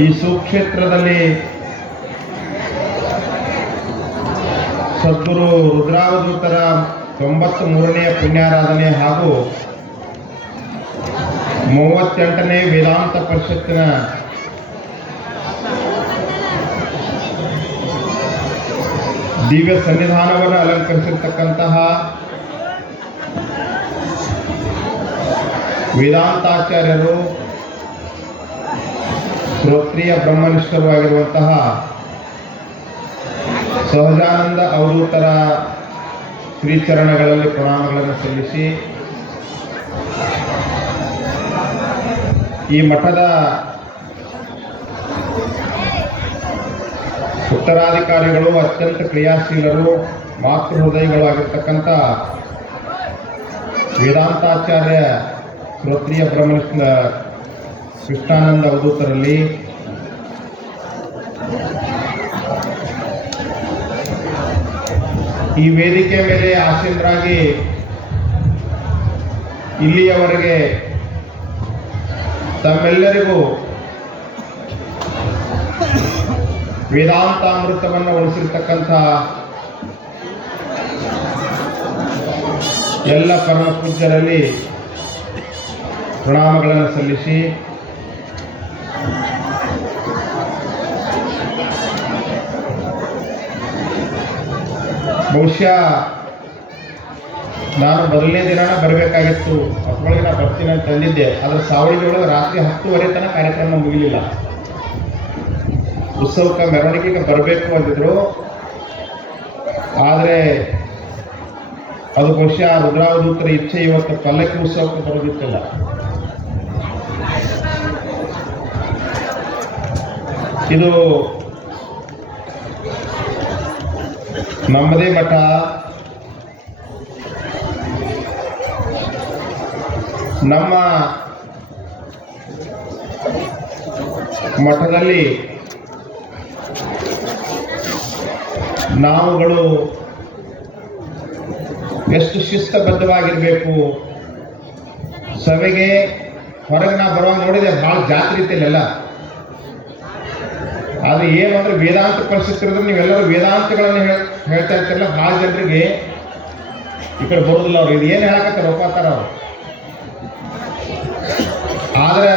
ಈ ಸುಕ್ಷೇತ್ರದಲ್ಲಿ ಸದ್ಗುರು ರುದ್ರಾವಧೂತರ 93ನೇ ಪುಣ್ಯಾರಾಧನೆ ಹಾಗೂ 38ನೇ ವೇದಾಂತ ಪರಿಷತ್ತಿನ ದಿವ್ಯ ಸನ್ನಿಧಾನವನ್ನು ಅಲಂಕರಿಸಿರ್ತಕ್ಕಂತಹ ವೇದಾಂತಾಚಾರ್ಯರು, ಶ್ರೋತ್ರಿಯ ಬ್ರಹ್ಮನಿಷ್ಠರು ಆಗಿರುವಂತಹ ಸಹಜಾನಂದ ಅವಧೂತರ ಶ್ರೀಚರಣಗಳಲ್ಲಿ ಪ್ರಣಾಮಗಳನ್ನು ಸಲ್ಲಿಸಿ, ಈ ಮಠದ ಉತ್ತರಾಧಿಕಾರಿಗಳು, ಅತ್ಯಂತ ಕ್ರಿಯಾಶೀಲರು, ಮಾತೃ ಹೃದಯಗಳು ಆಗಿರ್ತಕ್ಕಂಥ ವೇದಾಂತಾಚಾರ್ಯ ಶ್ರೋತ್ರಿಯ ಬ್ರಹ್ಮನಿಷ್ಠ ಕೃಷ್ಣಾನಂದ ಅವಧೂತರಲ್ಲಿ ಈ ವೇದಿಕೆ ಮೇಲೆ ಆಸೀನರಾಗಿ ಇಲ್ಲಿಯವರೆಗೆ ತಮ್ಮೆಲ್ಲರಿಗೂ ವೇದಾಂತಾಮೃತವನ್ನು ಉಳಿಸಿರ್ತಕ್ಕಂಥ ಎಲ್ಲ ಪರಮ ಪೂಜ್ಯರಲ್ಲಿ ಪ್ರಣಾಮಗಳನ್ನು ಸಲ್ಲಿಸಿ, ಬಹುಶಃ ನಾನು ಮೊದಲನೇ ದಿನನೇ ಬರಬೇಕಾಗಿತ್ತು, ಅಷ್ಟೊಳಗೆ ನಾನು ಬರ್ತೀನಿ ಅಂತ ತಂದಿದ್ದೆ. ಅದರ ಸಾವಳಿಗೆ ಒಳಗೆ ರಾತ್ರಿ 10:30 ತನಕ ಕಾರ್ಯಕ್ರಮ ಮುಗಿಲಿಲ್ಲ. ಉತ್ಸವಕ್ಕೆ ಮೆರವಣಿಗೆಗೆ ಬರಬೇಕು ಅಂತಿದ್ರು. ಆದರೆ ಅದು ಬಹುಶಃ ರುದ್ರಾವಧೂತರ ಇಚ್ಛೆ, ಇವತ್ತು ಪಲ್ಲಕ್ಕಿ ಉತ್ಸವಕ್ಕೆ ಬರೋದಿತ್ತಿಲ್ಲ. ಇದು ನಮ್ಮದೇ ಮಠ. ನಮ್ಮ ಮಠದಲ್ಲಿ ನಾವುಗಳು ಎಷ್ಟು ಶಿಸ್ತಬದ್ಧವಾಗಿರಬೇಕು. ಸಭೆಗೆ ಹೊರಗೆ ನಾ ಬರುವಾಗ ನೋಡಿದೆ, ಭಾಳ ಜಾತ್ರೆ ಇತ್ತಿಲ್ಲ. ಆದರೆ ಏನು ಅಂದರೆ ವೇದಾಂತ ಪರಿಸ್ಥಿತಿ ನೀವೆಲ್ಲರೂ ವೇದಾಂತಗಳನ್ನು ಹೇಳ್ತಾ ಇರ್ತಿರಲ್ಲ, ಭಾಳ ಜನರಿಗೆ ಈ ಕಡೆ ಬರೋದಿಲ್ಲ. ಅವ್ರು ಇದು ಏನು ಹೇಳಕತ್ತಾರೆ ಒಪ್ಪಾತಾರ ಅವರು. ಆದರೆ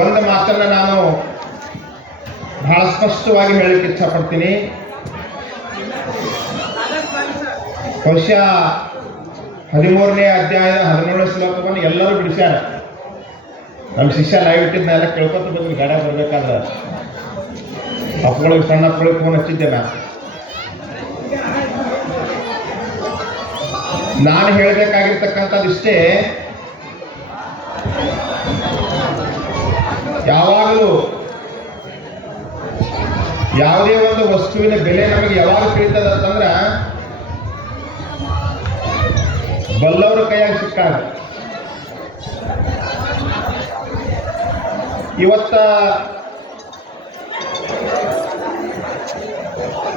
ಒಂದು ಮಾತನ್ನು ನಾನು ಬಹಳ ಸ್ಪಷ್ಟವಾಗಿ ಹೇಳಲಿಕ್ಕೆ ಇಚ್ಛಪಡ್ತೀನಿ. ಬಹುಶಃ 13ನೇ ಅಧ್ಯಾಯದ 17ನೇ ಶ್ಲೋಕವನ್ನು ಎಲ್ಲರೂ ಬಿಡಿಸ್ಯಾರ. ನಮ್ಮ ಶಿಷ್ಯ ಲೈವ್ ಇಟ್ಟಿದ್ದನ್ನೆಲ್ಲ ಕೇಳ್ಕೊತ ಬಂದ್ವಿ. ಗಾಡಿ ಬರಬೇಕಾದ್ರೆ ಅಪ್ಪಗಳಿಗೆ, ಸಣ್ಣ ಅಪ್ಪಗಳಿಗೆ ಫೋನ್ ಹಚ್ಚಿದ್ದೆ. ನಾನು ಹೇಳಬೇಕಾಗಿರ್ತಕ್ಕಂಥದ್ದು ಇಷ್ಟೇ. ಯಾವಾಗಲೂ ಯಾವುದೇ ಒಂದು ವಸ್ತುವಿನ ಬೆಲೆ ನಮಗೆ ಯಾವಾಗ ತಿಳಿತದ ಅಂತಂದ್ರೆ ಬಲ್ಲವರ ಕೈಯಾಗಿ ಸಿಕ್ಕಾಗ. ಇವತ್ತ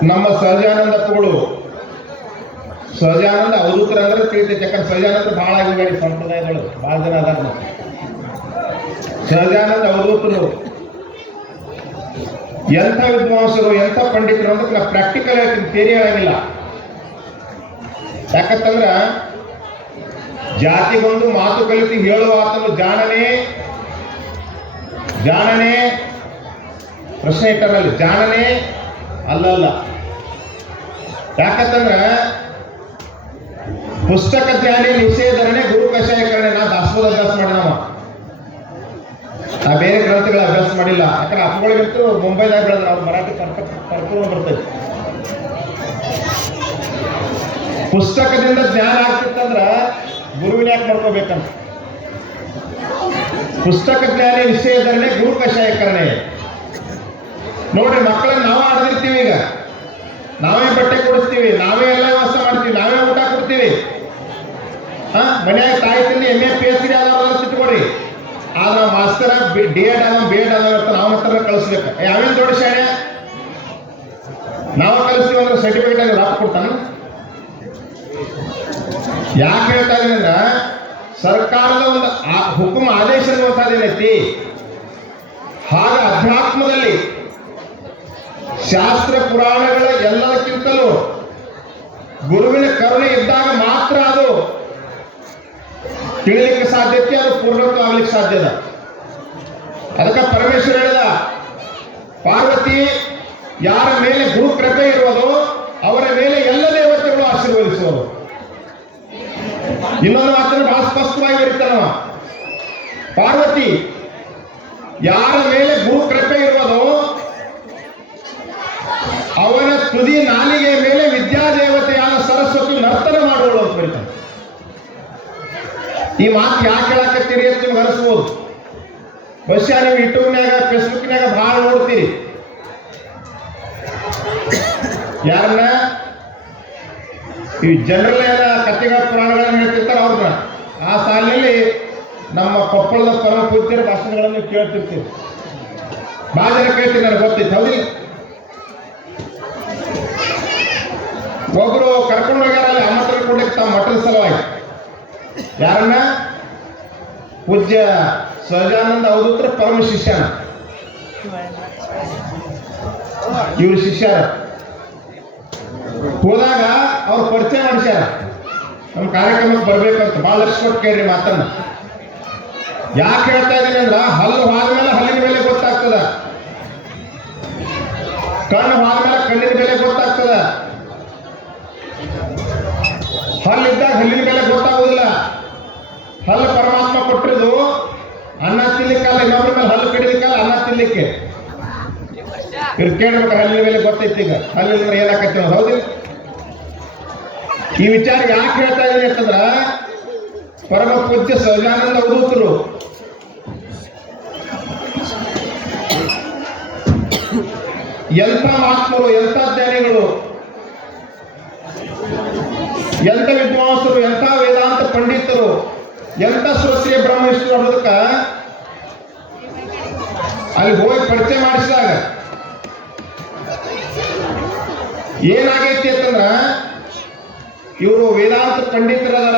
ನಮ್ಮ ಸಹಜಾನಂದಪ್ಪಗಳು, ಸಹಜಾನಂದ ಅವಧೂತರ ಅಂದ್ರೆ ತಿಳಿತೈತೆ. ಯಾಕಂದ್ರೆ ಸಹಜಾನಂದ ಭಾಳ ಆಗಿದ್ದಾರೆ ಸಂಪ್ರದಾಯಗಳು, ಭಾಳ ಜನ ಅದಾರ. ಸಹಜಾನಂದ ಅವಧೂತರು ಎಂಥ ವಿದ್ವಾಂಸರು, ಎಂಥ ಪಂಡಿತರು ಅಂದ್ರೆ ನಾವು ಪ್ರಾಕ್ಟಿಕಲ್ ಹೇಳ್ತೀನಿ, ಥಿಯರಿ ಹೇಳಂಗಿಲ್ಲ. ಯಾಕಂತಂದ್ರ ಜಾತಿಗೊಂದು ಮಾತು ಕಲಿತು ಹೇಳುವ ಆತನು ಜಾಣನೇ ಜಾಣನೇ ಪ್ರಶ್ನೆ ಇಟ್ಟರಲ್ಲಿ, ಜಾಣನೇ ಅಲ್ಲಲ್ಲ. ಯಾಕಂತಂದ್ರ ಪುಸ್ತಕ ಜ್ಞಾನಿ ನಿಷೇಧರಣೆ ಗುರು ಕಷಾಯಕರಣೆ. ನಾ ದಾಸೋಹ ಅಭ್ಯಾಸ ಮಾಡಿ ನಾ ಬೇರೆ ಗ್ರಂಥಗಳ ಅಭ್ಯಾಸ ಮಾಡಿಲ್ಲ. ಯಾಕಂದ್ರೆ ಅಪ್ಪಗಳಿಗಂತೂ ಮುಂಬೈದಾಗ ಬೆಳೆದ್ರೆ ಅವ್ರು ಮರಾಠಿ ಕರ್ಕೊಂಡು ಬರ್ತೈತಿ. ಪುಸ್ತಕದಿಂದ ಜ್ಞಾನ ಆಗ್ತಿತ್ತಂದ್ರ ಗುರುವಿನ ಯಾಕೆ ಮಾಡ್ಕೋಬೇಕಂತ. ಪುಸ್ತಕ ಜ್ಞಾನಿ ನಿಷೇಧರಣೆ ಗುರು ಕಷಾಯಕರಣೆ. ನೋಡ್ರಿ, ಮಕ್ಕಳನ್ನ ನಾವು ಆಡ್ದಿರ್ತೀವಿ. ಈಗ ನಾವೇ ಬಟ್ಟೆ ಕೊಡಿಸ್ತೀವಿ, ನಾವೇ ಎಲ್ಲ ವ್ಯವಸ್ಥೆ ಮಾಡ್ತೀವಿ, ನಾವೇ ಊಟ ಕೊಡ್ತೀವಿ. ಮನ್ಯಾಗ ತಾಯಿ ತಿಂದು MA PhD ಆದವ್ರನ್ನ ತಿಟ್ಕೊಡ್ರಿ. ಆದ್ರೆ ನಾವು ಮಾಸ್ತರ D.Ed ಆದವ್ B.Ed ಆದವ್ ನಾವು ಹತ್ರ ಕಳಿಸ್ಬೇಕು. ಯಾವೇನು ದೊಡ್ಡ ಶಾಣೆ ನಾವು ಕಲಿಸ್ತೀವಿ ಅಂದ್ರೆ ಸರ್ಟಿಫಿಕೇಟ್ ಆಗಿ ರೊಕ್ಕ ಕೊಡ್ತಾನ. ಯಾಕೆ ಹೇಳ್ತಾ ಇದ್ದೀನಿ ಅಂದ್ರೆ ಸರ್ಕಾರದ ಒಂದು ಹುಕುಂ ಆದೇಶ ಏನೈತಿ, ಹಾಗ ಅಧ್ಯಾತ್ಮದಲ್ಲಿ ಶಾಸ್ತ್ರ ಪುರಾಣಗಳ ಎಲ್ಲದಕ್ಕಿಂತಲೂ ಗುರುವಿನ ಕರುಣೆ ಇದ್ದಾಗ ಮಾತ್ರ ಅದು ತಿಳಿಲಿಕ್ಕೆ ಸಾಧ್ಯತೆ, ಅದು ಪೂರ್ಣತ್ವ ಆಗ್ಲಿಕ್ಕೆ ಸಾಧ್ಯದ. ಅದಕ್ಕೆ ಪರಮೇಶ್ವರ ಹೇಳಿದ, ಪಾರ್ವತಿ ಯಾರ ಮೇಲೆ ಗುರು ಕೃಪೆ ಇರುವುದೋ ಅವರ ಮೇಲೆ ಎಲ್ಲ ದೇವತೆಗಳು ಆಶೀರ್ವದಿಸುವರು. ಇನ್ನೊಂದು ಮಾತನ್ನು ಬಹಳ ಸ್ಪಷ್ಟವಾಗಿ ಬರೀತಾನವ, ಪಾರ್ವತಿ ಯಾರ ಮೇಲೆ ಗುರು ಕೃಪೆ ಇರುವುದೋ ಅವನ ತುದಿ ನಾಲಿಗೆಯ ಮೇಲೆ ವಿದ್ಯಾದೇವತೆಯಾದ ಸರಸ್ವತಿ ನರ್ತನ ಮಾಡುವಳು ಅಂತ ಬರೀತಾನೆ. ಈ ಮಾತು ಯಾಕೆ ಹೇಳಕತ್ತೀರಿ ಅಂತ ನಿಮ್ಗೆ ಅನಿಸ್ಬೋದು. ಬಹುಶಃ ನೀವು ಯೂಟ್ಯೂಬ್ನಾಗ ಫೇಸ್ಬುಕ್ನಾಗ ಬಹಳ ನೋಡ್ತೀರಿ. ಯಾರನ್ನ ಈ ಜನರಲ್ ಕಥೆಗಳ ಪುರಾಣಗಳನ್ನು ಹೇಳ್ತಿರ್ತಾರೆ ಅವ್ರನ್ನ. ಆ ಸಾಲಿನಲ್ಲಿ ನಮ್ಮ ಕೊಪ್ಪಳದ ಪರಮ ಪೂಜ್ಯರ ಭಾಷಣಗಳನ್ನು ಕೇಳ್ತಿರ್ತೀವಿ. ಬಹಳ ಜನ ಕೇಳ್ತೀನಿ, ನನಗೆ ಗೊತ್ತೈತೆ. ಹೌದಿಲ್ಲ, ಒಬ್ರು ಕರ್ಕೊಂಡು ಹೋಗ್ಯಾರ ಅಲ್ಲಿ ಆಮಂತ್ರಣ ಕೊಡ್ಲಿಕ್ಕೆ ತಮ್ಮ ಮಠದ ಸಲುವಾಗಿ. ಯಾರನ್ನ? ಪೂಜ್ಯ ಸಹಜಾನಂದ ಅವಧೂತರ ಪರಮ ಶಿಷ್ಯನ. ಇವ್ರ ಶಿಷ್ಯರ ಹೋದಾಗ ಅವ್ರು ಪರಿಚಯ ಮಾಡಿಸ್ಯಾರ, ನಮ್ಮ ಕಾರ್ಯಕ್ರಮಕ್ಕೆ ಬರ್ಬೇಕಂತ. ಭಾಳ ಲಕ್ಷ ಕೊಟ್ಟು ಕೇಳ್ರಿ ಮಾತನ್ನ. ಯಾಕೆ ಹೇಳ್ತಾ ಇದ್ದೀನಿ ಅಂದ್ರ, ಹಲ್ಲು ಹೋದ್ಮೇಲೆ ಹಲ್ಲಿನ ಮೇಲೆ ಗೊತ್ತಾಗ್ತದ, ಕಣ್ಣು ಹೋದ್ಮೇಲೆ ಕಣ್ಣಿನ ಬೆಲೆ ಗೊತ್ತಾಗ್ತದ. ಹಲ್ಲಿದ್ದಾಗ ಹಲ್ಲಿನ ಬೆಲೆ ಗೊತ್ತಾಗುದಿಲ್ಲ. ಹಲ್ಲು ಪರಮಾತ್ಮ ಕೊಟ್ಟಿರೋದು ಅನ್ನ ತಿನ್ಲಿಕ್ಕಲ್ಲ, ಇನ್ನೊಬ್ಬರ ಮೇಲೆ ಹಲ್ಲು ಕಡಿಲಿಕ್ಕಲ್ಲ, ಅನ್ನ ತಿನ್ಲಿಕ್ಕೆ. ಇವ್ರು ಕೇಳ್ಬೇಕು, ಹಲ್ಲಿನ ಮೇಲೆ ಗೊತ್ತೈತಿ. ಈಗ ಹಲ್ಲಿನ ಮೇಲೆ ಏನಾಕೈತಿ ಅನ್ನೋದು. ಹೌದಿಲ್ಲ, ಈ ವಿಚಾರ ಯಾಕೆ ಹೇಳ್ತಾ ಇದ್ದೀನಿ ಅಂತಂದ್ರ, ಪರಮ ಪೂಜ್ಯ ಸಹಜಾನಂದ ಅವಧೂತರು ಎಂಥ ಮಹಾತ್ಮರು, ಎಂಥ ಜ್ಞಾನಿಗಳು, ಎಂಥ ವಿದ್ವಾಂಸರು, ಎಂಥ ವೇದಾಂತ ಪಂಡಿತರು, ಎಂಥ ಶ್ರೋತ್ರಿಯ ಬ್ರಹ್ಮವಿಷ್ಣು ಅನ್ನೋದಕ್ಕ ಅಲ್ಲಿ ಹೋಗಿ ಪರಿಚಯ ಮಾಡಿಸಿದಾಗ ಏನಾಗೈತಿ ಅಂತಂದ್ರ, ಇವರು ವೇದಾಂತ ಪಂಡಿತರದಾರ,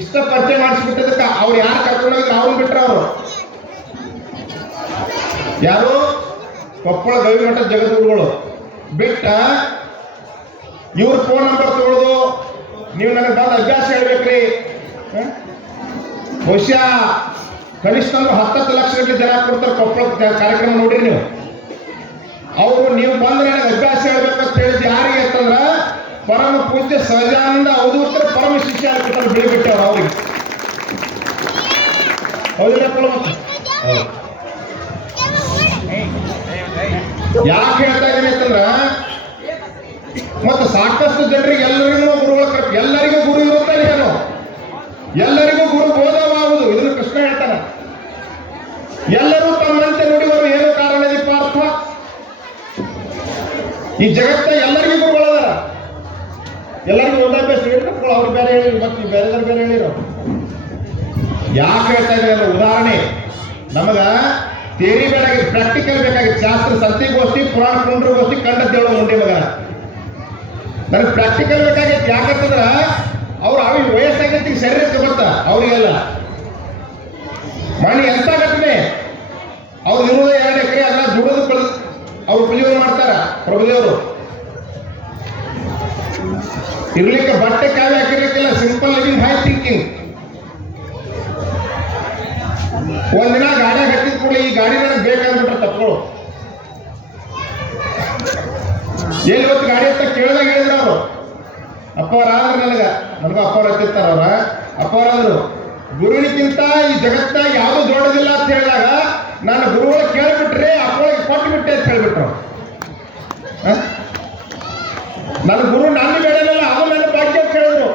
ಇಷ್ಟ ಪರಿಚಯ ಮಾಡಿಸ್ಬಿಟ್ಟದಕ್ಕ ಅವ್ರು ಯಾರು ಕರ್ಕೊಂಡೋಗಿದ್ರು ಅವ್ರು ಬಿಟ್ರ. ಅವರು ಯಾರು? ಕೊಪ್ಪಳ ಗವಿಮಠ ಜಗದ್ಗುರುಗಳು ಬಿಟ್ಟ ಇವ್ರ ಫೋನ್ ನಂಬರ್ ತಗೊಳ್ಳೋದು, ನೀವು ನನಗೆ ಬಂದು ಅಭ್ಯಾಸ ಹೇಳ್ಬೇಕ್ರಿ. ಬಹುಶಃ ಕನಿಷ್ಠ ಅಂದ್ರೆ 10 ಲಕ್ಷ ಗಂಟೆ ಜನ ಕೊಡ್ತಾರೆ ಕೊಪ್ಪಳ ಕಾರ್ಯಕ್ರಮ. ನೋಡ್ರಿ ನೀವು, ಅವರು ನೀವು ಬಂದ್ರೆ ನನಗೆ ಅಭ್ಯಾಸ ಹೇಳ್ಬೇಕಂತ ಹೇಳಿದ್ ಯಾರಿಗೆ ಅಂತಂದ್ರ, ಪರಮ ಪೂಜ್ಯ ಸಹಜಾನಂದ ಅವಧೂತರ ಪರಮ ಶಿಷ್ಯ ಅಂತ ಬಿಳಿಬಿಟ್ಟವ್ರು ಅವ್ರಿಗೆ. ಹೌದಿಲ್ಲ? ಯಾಕೆ ಹೇಳ್ತಾ ಇದ್ದೀನಿ ಅಂತಂದ್ರ, ಮತ್ತೆ ಸಾಕಷ್ಟು ಜನರಿಗೆ ಎಲ್ಲರಿಗೂ ಗುರುಗಳ, ಎಲ್ಲರಿಗೂ ಗುರು ಇರುತ್ತಾನೆ ಏನು, ಎಲ್ಲರಿಗೂ ಗುರು ಬೋಧವಾಗುವುದು. ಇದನ್ನು ಕೃಷ್ಣ ಹೇಳ್ತಾನೆ, ಎಲ್ಲರೂ ತಮ್ಮಂತೆ ನುಡಿವರು ಏನು ಕಾರಣದಿ ಪಾರ್ಥ. ಈ ಜಗತ್ತ ಎಲ್ಲರಿಗೂ ಗುರುಗಳದಾರ, ಎಲ್ಲರಿಗೂ ಓದಾಭ್ಯಾಸ ಹೇಳ್ಬೇಕು. ಅವ್ರು ಬೇರೆ ಹೇಳಿರು, ಮತ್ತೆ ಬೇರೆದವ್ರು ಬೇರೆ ಹೇಳಿರು. ಯಾಕೆ ಹೇಳ್ತಾ ಇದ್ದಾರೆ ಅಂದ್ರೆ, ಉದಾಹರಣೆ ನಮಗ ಥಿಯರಿ ಬೇಕಾಗಿತ್ತು, ಪ್ರಾಕ್ಟಿಕಲ್ ಬೇಕಾಗಿತ್ತು. ಶಾಸ್ತ್ರ ಸಂತಿಗೋಷ್ಠಿ, ಪುರಾಣ ಪುಂಡ್ರಗೋಷ್ಠಿ ಕಂಡದ್ದೇಳು ಮುಂದೆ ಮಗ. ನನಗೆ ಪ್ರಾಕ್ಟಿಕಲ್ ಬೇಕಾಗಿತ್ತು. ಯಾಕಂತಂದ್ರ ಅವ್ರು ಅವಿಗೆ ವಯಸ್ಸಾಗೈತಿ, ಶರೀರ ಗೊತ್ತಾ ಅವ್ರಿಗೆಲ್ಲ. ಮನೆ ಎಂತ ಘಟನೆ, ಅವ್ರು ಇರುವುದು 2 ಎಕರೆ, ಅಲ್ಲ ದುಡಿದು ಅವ್ರು ಪುಲಿಯೋಗ ಮಾಡ್ತಾರ ಪ್ರಭುದೇವರು. ಇರ್ಲಿಕ್ಕೆ ಬಟ್ಟೆ ಕಾವಿ ಹಾಕಿರ್ಲಿಕ್ಕಿಲ್ಲ, ಸಿಂಪಲ್ ಲಿವಿಂಗ್, ಹೈ ಥಿಂಕಿಂಗ್. ಒಂದಿನ ಗಾಡಿ ಹತ್ತಿದ ಕೂಡಲೇ ಈ ಗಾಡಿ ನನಗೆ ಬೇಕಾಗ್ಬಿಟ್ರೆ ತಪ್ಪಗಳು. ಎಲ್ಲಿ ಹೊತ್ತು ಗಾಡಿ ಹತ್ತ ಕೇಳಿದಾಗ ಹೇಳಿದ್ರು ಅವರು, ಅಪ್ಪವರ ಅಂದ್ರೆ ನನಗೂ ಅಪ್ಪವ್ರು ಹತ್ತಿರ್ತಾರ. ಅವ್ರ ಅಪ್ಪವರಾದ್ರು, ಗುರುವಿನಿಗಿಂತ ಈ ಜಗತ್ತಾಗ ಯಾವುದು ದೊಡ್ಡದಿಲ್ಲ ಅಂತ ಹೇಳಿದಾಗ ನಾನು ಗುರುಗಳು ಕೇಳ್ಬಿಟ್ರೆ ಅಪ್ಪಳಿಗೆ ಕೊಟ್ಟು ಬಿಟ್ಟೆ ಅಂತ ಹೇಳ್ಬಿಟ್ರು. ನನ್ನ ಗುರು ನನ್ನ ಬೇಡಲ್ಲ, ಅದು ನನ್ನ ಭಾಗ್ಯ ಅಂತ ಹೇಳಿದ್ರು.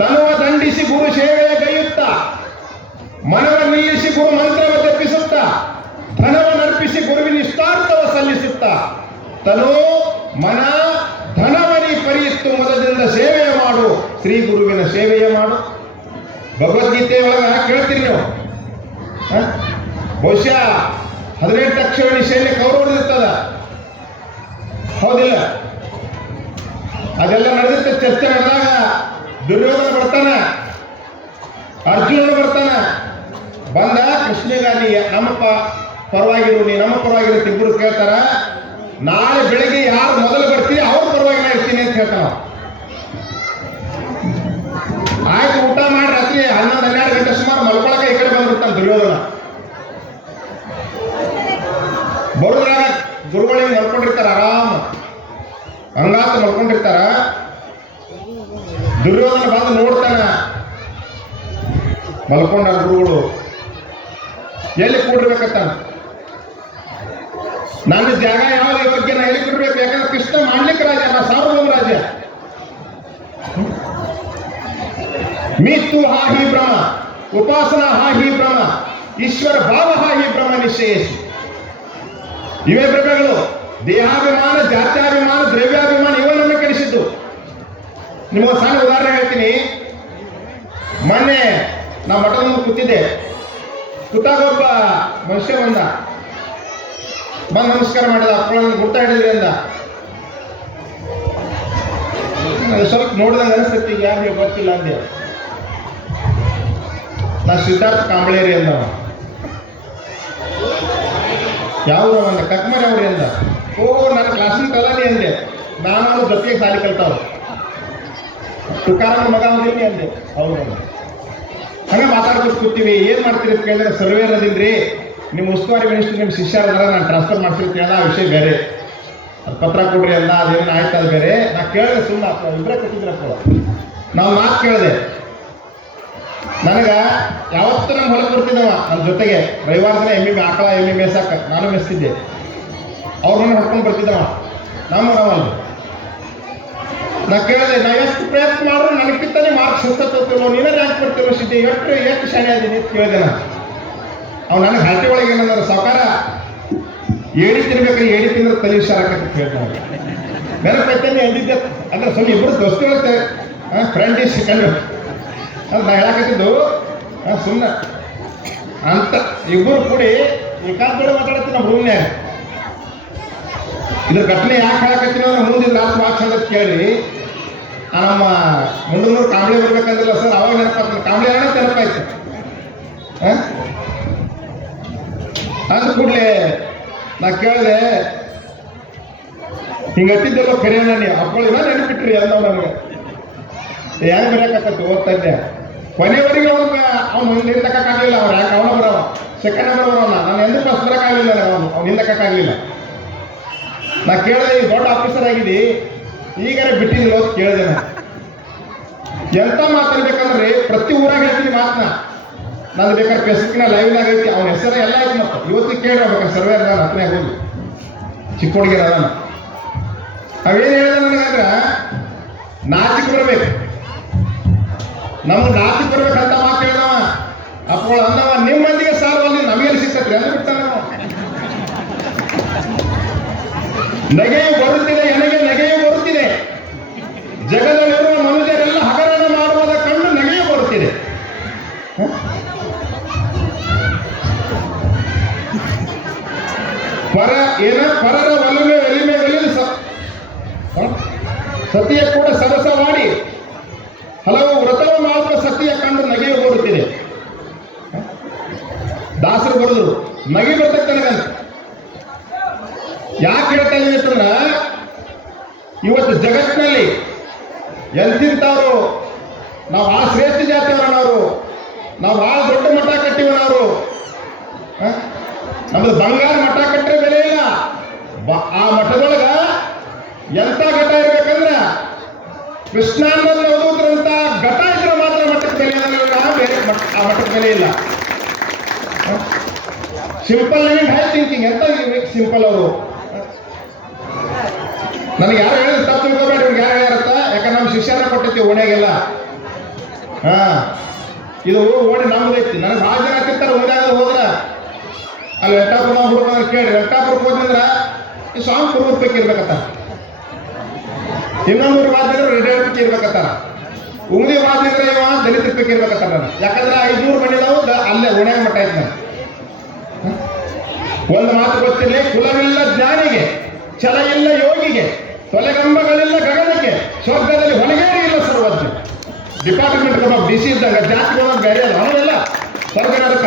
ತನುವ ದಂಡಿಸಿ ಗುರು ಸೇವೆಯ ಗೈಯುತ್ತ, ಮನವ ನಿಲ್ಲಿಸಿ ಗುರು ಮಂತ್ರವ ತಪ್ಪಿಸುತ್ತ, ಧನವ ನರ್ಪಿಸಿ ಗುರುವಿನ ಇಷ್ಟಾರ್ಥವ ಸಲ್ಲಿಸುತ್ತ, ತನು ಮನ ಧನವನಿ ಪರಿಯಿತ್ತು ಮದದಿಂದ ಸೇವೆಯ ಮಾಡು, ಶ್ರೀ ಗುರುವಿನ ಸೇವೆಯ ಮಾಡು. ಭಗವದ್ಗೀತೆ ಒಳಗ ಕೇಳ್ತೀರಿ ನೀವು. ಬಹುಶಃ 18 ಅಕ್ಷರಣಿ ಶೈಲಿ ಕೌರವರಿರ್ತದ. ಹೌದಿಲ್ಲ? ಅದೆಲ್ಲ ನಡೆದಿರ್ತದೆ. ಚರ್ಚೆ ನಡೆದಾಗ ದುರ್ಯೋಧನ ಬರ್ತಾನ, ಅರ್ಜುನ ಬರ್ತಾನ. ಬಂದ ಕೃಷ್ಣಗಾಗಿ ನಮ್ಮ ಪರವಾಗಿರು, ನೀ ನಮ್ಮ ಪರವಾಗಿರು ಇಬ್ಬರು ಕೇಳ್ತಾರ. ನಾಳೆ ಬೆಳಿಗ್ಗೆ ಯಾರು ಮೊದಲು ಬರ್ತೀರಿ ಅವ್ರ ಪರವಾಗಿ ನಾ ಇರ್ತೀನಿ ಅಂತ ಹೇಳ್ತಾನ. ಆಯ್ತು, ಊಟ ಮಾಡಿ ರಾತ್ರಿ 11-12 ಗಂಟೆ ಸುಮಾರು ಮಲ್ಕೊಳಕ ಈ ಕಡೆ ಬಂದ್ಬಿಡ್ತಾನೆ ದುರ್ಯೋಧನ. ಬರುದ್ರಾಗ ಗುರುಗಳಿಗೆ ಮಲ್ಕೊಂಡಿರ್ತಾರ, ಆರಾಮ ಹಂಗಾತ ಮಲ್ಕೊಂಡಿರ್ತಾರ. ದುರ್ಯೋಧನ ಬಂದು ನೋಡ್ತಾನ, ಮಲ್ಕೊಂಡ ಗುರುಗಳು ಎಲ್ಲಿ ಕೂಡಿರ್ಬೇಕಂತ. ನನ್ನ ಜಾಗ ಯಾವ್ದು ಯೋಗ್ಯ, ನಾ ಎಲ್ಲಿ ಕೂಡ್ಬೇಕು? ಯಾಕಂದ್ರೆ ಕೃಷ್ಣ ಮಾಡ್ಲಿಕ್ಕೆ ರಾಜ, ನಾ ಸಾರ್ವಭೌಮ ರಾಜ. ಮಿತ್ತು ಹಾ ಹಿ ಬ್ರಹ್ಮ, ಉಪಾಸನಾ ಹಾ ಹಿ ಬ್ರಹ್ಮ, ಈಶ್ವರ ಭಾವ ಹಾ ಹಿ ಬ್ರಹ್ಮ ನಿಶ್ಚಯಿಸಿ. ಇವೇ ಬ್ರಹ್ಮಗಳು. ದೇಹಾಭಿಮಾನ, ಜಾತ್ಯಾಭಿಮಾನ, ದ್ರವ್ಯಾಭಿಮಾನ ಇವನನ್ನು ಕೆಡಿಸಿದ್ದು. ನಿಮಗೆ ಸಣ್ಣ ಉದಾಹರಣೆ ಹೇಳ್ತೀನಿ. ಮೊನ್ನೆ ನಾ ಮಠದ ಮುಂದೆ ಕೂತಿದ್ದೆ. ಕೂತಾಗ ಒಬ್ಬ ಮನುಷ್ಯ ಬಂದ ನಮಸ್ಕಾರ ಮಾಡಿದ. ಅಪ್ಪಳನ್ನು ಗುರ್ತ ಹಿಡಿದ್ರಿ ಅಂದ. ಸ್ವಲ್ಪ ನೋಡಿದಂಗೆ ಅನಿಸ್ತೈತಿ, ಯಾರಿಗೆ ಗೊತ್ತಿಲ್ಲ ಅಂದೆ. ನಾ ಸಿದ್ಧಾರ್ಥ ಕಾಂಬಳೇರಿ ಅಂದವ. ಯಾವ ಅಂದ? ಕಕ್ಮರಿ ಅವ್ರಿ ಅಂದ. ಓ, ನನ್ನ ಕ್ಲಾಸಿನ ಕಲಾನಿ ಅಂದೆ. ನಾನು ಅವ್ರ ಜೊತೆಗೆ ಸಾಲಿ ಕಲ್ತಾವ್ರು. ತುಕಾರಾಮ ಮಗ ಅಂದಿನಿ ಅಂದೆ. ಅವ್ರು ಹಂಗೆ ಮಾತಾಡ್ಕೊಂಡು ಕೂತೀವಿ. ಏನ್ ಮಾಡ್ತೀರಿ ಅಂತ ಕೇಳಿದ್ರೆ, ಸರ್ವೇ ಇರೋದಿಲ್ರಿ, ನಿಮ್ಮ ಉಸ್ತುವಾರಿ ಮಿನಿಸ್ಟರ್ ನಿಮ್ಮ ಶಿಷ್ಯರಾದ್ರೆ ನಾನು ಟ್ರಾನ್ಸ್ಫರ್ ಮಾಡ್ತೀನಿ ಕೇಳ, ಆ ವಿಷಯ ಬೇರೆ. ಅದು ಪತ್ರ ಕೊಡ್ರಿ ಅಲ್ಲ, ಅದೇನು ಆಯ್ತು, ಅದು ಬೇರೆ. ನಾ ಕೇಳಿದೆ, ಸುಮ್ಮನೆ ಇಬ್ಬರೇ ಕೊಟ್ಟಿದ್ರಪ್ಪ. ನಾವು ಮಾತು ಕೇಳಿದೆ. ನನಗ ಯಾವತ್ತೂ ನಮ್ಮ ಹೊಲಕ್ಕೆ ಬರ್ತಿದ್ದವ ನನ್ನ ಜೊತೆಗೆ. ರವಿವಾರ ದಿನ ಆಕಳ ಎಮ್ಮೆ ಮೇಸಾಕ ನಾನು ಮೇಸ್ತಿದ್ದೆ. ಅವ್ರನ್ನ ಹೊಡ್ಕೊಂಡು ಬರ್ತಿದ್ದವ. ನಾವಲ್ಲಿ ನಾ ಕೇಳಿದೆ, ನಾ ಎಷ್ಟು ಪ್ರಯತ್ನ ಮಾಡಿದ್ರು ನನಗಿಂತಾನೆ ಮಾರ್ಕ್ಸ್ ಹತ್ತತ್ತಿಲ್ಲೋ, ನೀವೇ ರ್ಯಾಂಕ್ ಬರ್ತಿರೋ ಸಿದ್ಧಿ, ಎಷ್ಟು ಶಾಣೆ ಆದೀನಿ ಅಂತ ಕೇಳಿದೆ ನಾನು. ಅವ್ನು ನನಗೆ ಹರಟಿ ಒಳಗೆ ಏನಂದ್ರೆ, ಸಾಕಾರ ಏಡಿ ತಿನ್ಬೇಕ್ರಿ, ಏಡಿ ತಿಂದ್ರೆ ತಲೆ ಹುಷಾರಾಕತ್ತೆ ಕೇಳ್ತಾನೆ. ನೆನಪೈತೇನೆ ಎಂದಿದ್ದೆ ಅಂದ್ರೆ ಸ್ವಲ್ಪ ಇಬ್ಬರು ದೋಸ್ತಿರುತ್ತೆ, ಫ್ರೆಂಡ್ ಈಸ್ ಕಂಡು ಅಂತ ನಾ ಹೇಳಕತ್ತಿದ್ದು. ಸುಮ್ಮನೆ ಅಂತ ಇಬ್ಬರು ಕೂಡಿ ಏಕಾಂತೋಡೆ ಮಾತಾಡತ್ತೀನಿ ನಮ್ಮ ರೂಮ್ನ್ಯಾಗ. ಇದ್ರ ಘಟನೆ ಯಾಕೆ ಹೇಳಕತ್ತೀನಿ ಅಂದ್ರೆ, ಮುಂದಿನ ರಾತ್ರಿ ವಾಕ್ ಅಂತ ಕೇಳಿ ನಮ್ಮ ಮುಂಡೂರು ಕಾಂಬಳಿ ಬರ್ಬೇಕಂದಿಲ್ಲ ಸರ್, ಅವಾಗ ನೆನಪಾಗ್ತದೆ. ಕಾಂಬಳಿ ಹಣ ನೆನಪಾಯ್ತು. ಅಂದ ಕೂಡಲೇ ನಾ ಕೇಳಿದೆ, ಹಿಂಗೆ ಹತ್ತಿದ್ದೆಲ್ಲ ಕರೆಯೋಣ ನೀ ಅಪ್ಪಳಿನ ನೆನಪಿಟ್ರಿ ಅಂದವ್. ನನಗೆ ಹೆಂಗೆ ಬರೆಯಕತ್ತೈತಿ ಓದ್ತಾ ಇದ್ದೆ. ಕೊನೆಯವರೆಗೆ ಅವ್ನು ನಿಂದಕ್ಕಾಗಲಿಲ್ಲ. ಅವ್ರು ಯಾಕೆ ಅವನ ಬರವ, ಸೆಕೆಂಡ್ ನಂಬರ್ ಬರೋಣ. ನಾನು ಎಂದೂ ಫಸ್ಟ್ ಬರೋಕ್ಕಾಗಲಿಲ್ಲ, ಅವ್ನು ನಿಂದಕ್ಕಾಗಲಿಲ್ಲ. ನಾ ಕೇಳಿದೆ, ಈ ದೊಡ್ಡ ಆಫೀಸರ್ ಆಗಿದೆ, ಈಗಾರ ಬಿಟ್ಟಿದ್ದಿಲ್ಲ ಅಂತ ಕೇಳಿದೆ. ನಾನು ಎಂತ ಮಾತಾಡ್ಬೇಕಂದ್ರೆ ಪ್ರತಿ ಊರಾಗ ಹೇಳ್ತೀನಿ ಮಾತನ್ನ. ನಾನು ಬೇಕಾದ್ರೆ ಫೇಸ್ಬುಕ್ನ ಲೈವ್ನಾಗ ಐತಿ, ಅವನ ಹೆಸರು ಎಲ್ಲ ಐತಿ. ಮತ್ತು ಇವತ್ತು ಕೇಳಿ ಬೇಕಾದ್ರೆ ಸರ್ವೇ ನಾನು ಹತ್ತನೇ ಹೋಗಿ ಚಿಕ್ಕ ಹುಡುಗಿರ ಅದಾನ. ಅವೇನು ಹೇಳಿದ ನನಗಂದ್ರೆ, ನಾಚಿಕ್ ಬರ್ಬೇಕು, ನಮ್ಗೆ ನಾಚಿಕ್ ಬರ್ಬೇಕಂತ ಮಾತು ಹೇಳಿದವ. ಅಪ್ಪಳು ಅಂದವ, ನಿಮ್ಮ ಮಂದಿಗೆ ಸಾಲಲ್ಲಿ ನಮಗೆಲ್ಲಿ ಸಿಗ್ತೈತ್ರಿ ಅಂದು ಬಿಡ್ತಾನ. ನಗೆಯು ಬರುತ್ತಿದೆ, ನನಗೆ ನಗೆಯು ಬರುತ್ತಿದೆ. ಜಗದಲ್ಲಿರುವ ಮನುಷ್ಯರೆಲ್ಲ ಹಗರಣ ಮಾಡುವುದ ಕಂಡು ನಗೆಯು ಬರುತ್ತಿದೆ. ಪರರ ಒಲಿಮೆ ಸತಿಯ ಕೂಡ ಸರಸವಾಡಿ ಹಲವು ವ್ರತವ ಮಾಡುವ ಸತಿಯ ಕಂಡು ನಗೆಯು ಬರುತ್ತಿದೆ. ದಾಸರು ಬರೆದ್ರು, ನಗೆ ಬರ್ತೈತೆ ನನಗಂತ. ಯಾಕೆ ಹೇಳ್ತಾ ಇದೀನಿ ಅಂತಂದ್ರೆ, ಇವತ್ತು ಜಗತ್ತಿನಲ್ಲಿ ಎಂತಿಂತವ್ರು, ನಾವು ಭಾಳ ಶ್ರೇಷ್ಠ ಜಾತಿಯವರನ್ನವರು, ನಾವು ಭಾಳ ದೊಡ್ಡ ಮಠ ಕಟ್ಟಿವನವರು. ನಮ್ದು ಬಂಗಾರ ಮಠ ಕಟ್ಟರೆ ಬೆಲೆ ಇಲ್ಲ. ಆ ಮಠದೊಳಗ ಎಂತ ಘಟ ಇರ್ಬೇಕಂದ್ರೆ, ಕೃಷ್ಣಾಂದಲ್ಲಿ ಓದೋದ್ರಂತ ಘಟ ಇದ್ರೆ ಮಾತ್ರ ಮಠಕ್ಕೆ ಬೆಲೆ, ಬೇರೆ ಆ ಮಠಕ್ಕೆ ಬೆಲೆ ಇಲ್ಲ. Simple living, high thinking. ಎಂತ ಸಿಂಪಲ್ ಅವರು. ನನಗೆ ಯಾರು ಹೇಳಿದ್ರು ತಪ್ಪು ತಿಳ್ಕೊಬೇಡಿ, ಇವ್ರಿಗೆ ಯಾರು ಹೇಳ್ಯಾರತ್ತ. ಯಾಕಂದ್ರೆ ನಮ್ಮ ಶಿಷ್ಯರ ಕೊಟ್ಟೈತಿ ಓಣ್ಯಾಗೆಲ್ಲ. ಇದು ಓಣಿ ನಮ್ದೈತಿ. ನನಗೆ ಭಾಳ ಜನ ತಿರ್ತಾರೆ ಓಣ್ಯಾಗ ಹೋದ್ರ. ಅಲ್ಲಿ ವೆಂಕಟಾಪುರ ಹುಡುಗ ಕೇಳಿ, ವೆಂಕಟಾಪುರಕ್ಕೆ ಹೋದ್ರಂದ್ರೆ ಈ ಸ್ವಾಮಿ ಕುರುಬರ ಪೈಕಿ ಇರ್ಬೇಕತ್ತ, ಇನ್ನೊಂದು ವಾದ್ಯ ರೆಡಿ ಪೈಕಿ ಇರ್ಬೇಕತ್ತ, ಉಂಗ್ಲಿ ವಾದ್ಯ ಇವ ದಲಿತರ ಪೈಕಿ ಇರ್ಬೇಕತ್ತ. ನಾನು ಯಾಕಂದ್ರೆ 500 ಮನೆದಾವು ಅಲ್ಲೇ ಓಣ್ಯಾಗ ಮಠ ಐತಿ. ನಾನು ಒಂದು ಮಾತು ಗೊತ್ತಿರಲಿ, ಕುಲವಿಲ್ಲ ಜ್ಞಾನಿಗೆ, ಛಲ ಇಲ್ಲ ಯೋಗಿಗೆ, ತೊಲೆಗಂಬಗಳಿಲ್ಲ ಗಗನಕ್ಕೆ, ಸ್ವರ್ಗದಲ್ಲಿ ಹೊಣಗೇರಿ ಇಲ್ಲ ಸರ್ವಜ್ಞ. ಡಿಪಾರ್ಟ್ಮೆಂಟ್ ಡಿ ಸಿ ಇದ್ದಾಗ ಜಾತಿಗಳೊಳಗೆ ಬೇರೆ ಅಲ್ಲ ಅವನೆಲ್ಲ ಸ್ವರ್ಗನರಕ.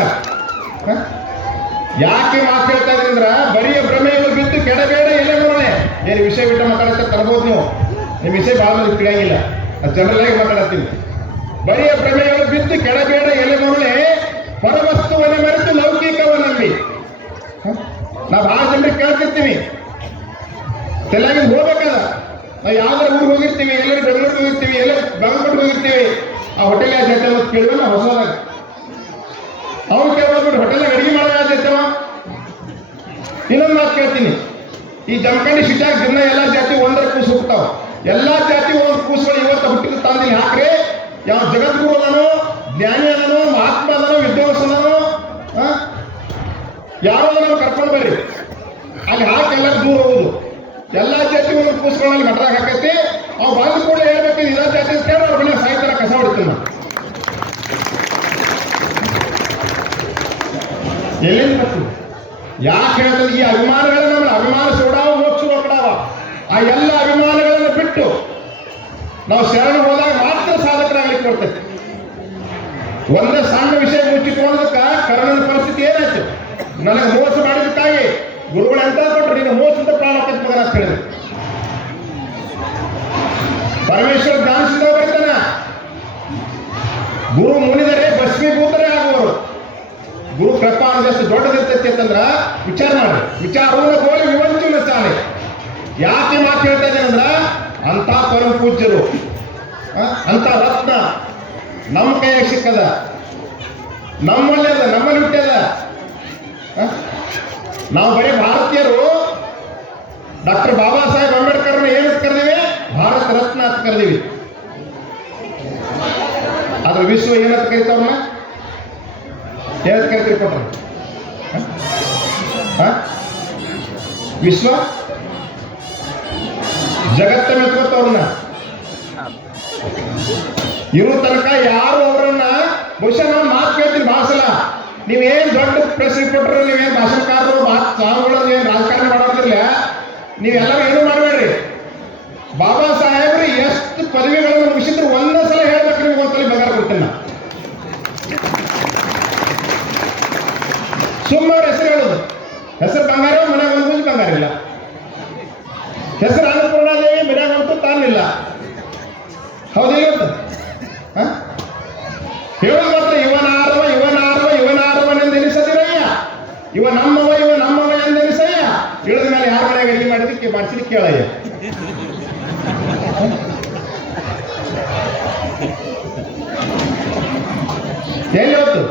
ಯಾಕೆ ಮಾತು ಹೇಳ್ತಾ ಇದ್ರಿ ಅಂದ್ರೆ ಬರಿಯ ಭ್ರಮೆಗಳು ಬಿದ್ದು ಕೆಡಬೇಡ ಎಲ್ಲ ನೋಡೋಣ. ಏನು ವಿಷಯ ಬಿಟ್ಟು ಮಾತಾಡತ್ತೆ ತರ್ಬೋದು ನೀವು, ನಿಮ್ಮ ವಿಷಯ ಭಾಳ ಮಂದಿ ತಿಳಿಯಂಗಿಲ್ಲ, ಅದು ಜನರಲ್ ಆಗಿ ಮಾತಾಡತ್ತೀನಿ. ಬರಿಯ ಭ್ರಮೆಗಳು ಬಿದ್ದು ಕೆಡಬೇಡ ಎಲೆ ನೋಡಲೆ ಪರವಸ್ತುವನ್ನ ಮರೆತು ಲೌಕಿಕವನಲ್ಲಿ. ನಾವು ಭಾಳ ಜನರಿಗೆ ಕೇಳ್ತಿರ್ತೀವಿ, ತೆಲಂಗಾಣ ಹೋಗ್ಬೇಕದ ನಾವು ಯಾವ್ದಾರ ಊರಿಗೆ ಹೋಗಿರ್ತೀವಿ, ಎಲ್ಲರೂ ಬೆಂಗಳೂರಿಗೆ ಹೋಗಿರ್ತೀವಿ, ಎಲ್ಲರೂ ಬೆಂಗಳೂರಿಗೆ ಹೋಗಿರ್ತೀವಿ, ಆ ಹೋಟೆಲ್ ಯಾವ ಜಾತಿ ಅಂತ ಕೇಳಿದ್ರೆ ನಾವು ಹೊಸದಾಗ ಅವ್ನು ಕೇಳ್ಬೋದು ಹೋಟೆಲ್ನಾಗ ಅಡಿಗೆ ಮಾಡೋ ಯಾವ ಜಾತಿವ. ಇನ್ನೊಂದು ಮಾತು ಕೇಳ್ತೀನಿ, ಈ ಜಮಖಂಡಿ ಸಿಟ್ಟಾಗ ದಿನ ಎಲ್ಲ ಜಾತಿ ಒಂದರ ಕೂಸು ಹುಡ್ತಾವ. ಎಲ್ಲ ಜಾತಿ ಒಂದು ಕೂಸುಗಳು ಇವತ್ತು ಹುಟ್ಟಿದ ತಂದಿಲ್ಲ ಹಾಕ್ರಿ. ಯಾವ ಜಗದ್ಗುರು ಅದನೋ, ಜ್ಞಾನಿ ಅದನೋ, ಮಹಾತ್ಮ ಅದನೋ, ವಿದ್ವಾಂಸ ಅದನೋ, ಯಾವ್ದನ್ನ ಕರ್ಕೊಂಡು ಬರ್ರಿ, ಅಲ್ಲಿ ಹಾಕಿ ಎಲ್ಲ ದೂರ ಹೋಗುದು. ಎಲ್ಲ ಜಾತಿ ಒಂದು ಕೂಸುಗಳಲ್ಲಿ ಮಠದಾಗ ಹಾಕೈತಿ. ಅವ್ ಬಂದು ಕೂಡ ಹೇಳ್ಬೇಕು ಇದ ಜಾತಿ ಅಂತ ಕೇಳಿ ಅವ್ರ ಮನೆ ಸಾಯ್ತಾರ, ಕಸ ಹೊಡಿತೀವಿ ನಾವು. ಎಲ್ಲಿಂದ ಬರ್ತೀವಿ? ಯಾಕೆ ಹೇಳ್ತದೆ ಈ ಅಭಿಮಾನಗಳನ್ನ ನಮ್ಮ ಅಭಿಮಾನ ಸೋಡಾವ ಮೋಕ್ಷ ಕಡಾವ. ಆ ಎಲ್ಲ ಅಭಿಮಾನಗಳನ್ನು ಬಿಟ್ಟು ನಾವು ಶರಣ ಹೋದಾಗ ಮಾತ್ರ ಸಾಧಕರಾಗ್ಲಿಕ್ಕೆ ಬರ್ತೈತಿ. ಒಂದೇ ಸಣ್ಣ ವಿಷಯ ಮುಚ್ಚಿಟ್ಕೊಳ್ಳೋದಕ್ಕ ಕರ್ಣನ ಪರಿಸ್ಥಿತಿ ಏನಾಯ್ತು? ನನಗೆ ಮೋಸ ಮಾಡಿದಕ್ಕಾಗಿ ಗುರುಗಳು ಎಂತ ಕೊಟ್ಟರು, ನೀನು ಮೋಸದ ಪ್ರಾಣ ಕಟ್ ಮಗನ ಅಂತ ಹೇಳಿದ್ರು. ಪರಮೇಶ್ವರ ಜ್ಞಾನಿಸಿದ ಬರ್ತಾನ, ಗುರು ಮುನಿದರೆ ಭಸ್ಮೀಭೂತರೇ ಆಗುವರು. ಗುರು ಕೃಪಾ ಅನ್ನೋದಷ್ಟು ದೊಡ್ಡದಿರ್ತೈತಿ ಅಂತಂದ್ರ ವಿಚಾರ ಮಾಡಿ. ವಿಚಾರೂನ ಗೋಳಿ ವಿವಂಚುನ ಚಾಲೆ. ಯಾಕೆ ಮಾತು ಹೇಳ್ತಾ ಇದ್ದೇನೆಂದ್ರ ಅಂತ ಪರಮ ಪೂಜ್ಯರು, ಅಂತ ರತ್ನ ನಮ್ಮ ಕೈಯಾಗ ಸಿಕ್ಕದ, ನಮ್ಮಲ್ಲಿ ಅದ, ನಮ್ಮಲ್ಲಿ ಹುಟ್ಟ್ಯದ. ನಾವು ಬರೀ ಭಾರತೀಯರು ಡಾಕ್ಟರ್ ಬಾಬಾ ಸಾಹೇಬ್ ಅಂಬೇಡ್ಕರ್ನ ಏನಂತ ಕರೆದೀವಿ? ಭಾರತ ರತ್ನ ಅಂತ ಕರೆದೀವಿ. ಆದ್ರೆ ವಿಶ್ವ ಏನಂತ ಕರಿತಾವನ್ನ? ಏನಂತ ಕರಿತೀರಿ ಕೊಟ್ರ? ವಿಶ್ವ ಜಗತ್ತ ಮೆಚ್ಕೋತವ್ರನ್ನ. ಇರೋ ತನಕ ಯಾರು ಅವರನ್ನ ಬಹುಶಃ ನಾವು ಮಾತು ಕೇಳ್ತೀವಿ ಭಾಳ ಸಲ. ನೀವೇನು ದೊಡ್ಡ ಪ್ರೆಸ್ ರಿಪೋರ್ಟರ್, ನೀವೇನು ಭಾಷಣಕಾರರು, ಸ್ವಾಮಿಗಳು, ಏನು ರಾಜಕಾರಣ ಮಾಡೋದಿಲ್ಲ, ನೀವೆಲ್ಲರೂ ಏನು ಮಾಡಬೇಡ್ರಿ. ಬಾಬಾ ಸಾಹೇಬ್ರು ಎಷ್ಟು ಪದವಿಗಳನ್ನು ಮುಗಿಸಿದ್ರು ಒಂದೇ ಸಲ ಹೇಳ್ಬೇಕು, ನಿಮ್ಗೆ ಒಂದ್ಸಲ ಬಗಾರ ಕೊಡ್ತೀನಿ ನಾ. ಸುಮ್ಮನೆ ಹೆಸರು ಹೇಳೋದು, ಹೆಸರು ಬಂಗಾರ, ಮನೆಯಾಗ ಒಂದು ಗುಂಜು ಬಂಗಾರ ಇಲ್ಲ. ಹೆಸರು ಅನ್ನಪೂರ್ಣಾದೇವಿ, ಮನ್ಯಾಗ ಅಂತೂ ತಾನಿಲ್ಲ. ಹೌದಿಲ್ಲ? ಹೇಳೋದು ಮಾತ್ರ ಇವನಾರವ ಇವನಾರವ ಇವನಾರವನೆಂದೆನಿಸದಿರಯ್ಯ, ಇವ ನಮ್ಮವ ಇವ ನಮ್ಮವ ಎಂದೆನಿಸಯ್ಯ. ಇಳಿದ ಮೇಲೆ ಯಾರ ಮನೆಯಾಗ ಅಡಿಗೆ ಮಾಡಿದಕ್ಕೆ ಮಾಡಿಸಿದಕ್ಕೆ ಕೇಳಯ್ಯ. ಎಲ್ಲಿ ಹೊತ್ತು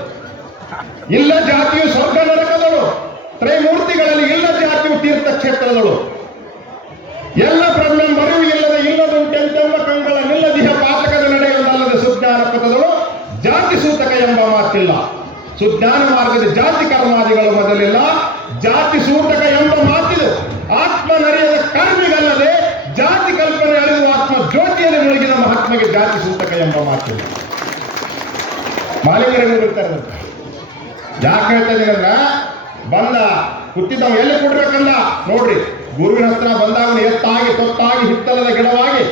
ಇಲ್ಲ ಜಾತಿಯು ಸ್ವರ್ಗ ನರಕದಳು, ತ್ರೈಮೂರ್ತಿಗಳಲ್ಲಿ ಇಲ್ಲ ಜಾತಿಯು ತೀರ್ಥಕ್ಷೇತ್ರದಳು. ಎಲ್ಲ ಬ್ರಹ್ಮ ಮರಿವು ಇಲ್ಲದ ಇಲ್ಲದುಂಟೆಂತೆಂಬ ಕಂಗಳ ನಿಲ್ಲದಿಹ ಪಾತಕದ ನಡೆಯುವುದಲ್ಲದ ಸುಜ್ಞಾನ ಪಥದಳು ಜಾತಿ ಸೂತಕ ಎಂಬ ಮಾತಿಲ್ಲ. ಸುಜ್ಞಾನ ಮಾರ್ಗದ ಜಾತಿ ಕರ್ಮಾದಿಗಳು ಮೊದಲಿಲ್ಲ, ಜಾತಿ ಸೂತಕ ಎಂಬ ಮಾತಿದು. ಆತ್ಮ ನರಿಯದ ಕರ್ಮಿಗಲ್ಲದೆ ಜಾತಿ ಕಲ್ಪನೆ ಅಳಿದು ಆತ್ಮ ಜ್ಯೋತಿಯಲ್ಲಿ ಮುಳುಗಿದ ಮಹಾತ್ಮಗೆ ಜಾತಿ ಸೂತಕ ಎಂಬ ಮಾತಿಲ್ಲ. ಮಾಲಿಂಗರಿಗೆ ಬಿಡ್ತಾರೆ. ಯಾಕೆ ಹೇಳ್ತಾ ಇದ್ದೀನಂದ್ರ ಬಂದ ಹುಟ್ಟಿದವ ಎಲ್ಲಿ ಕೊಡ್ಬೇಕಂದ ನೋಡ್ರಿ. ಗುರುವಿನ ಹತ್ರ ಬಂದಾಗ ಎತ್ತಾಗಿ ತೊತ್ತಾಗಿ ಹಿತ್ತಲದ ಗಿಡವಾಗಿ,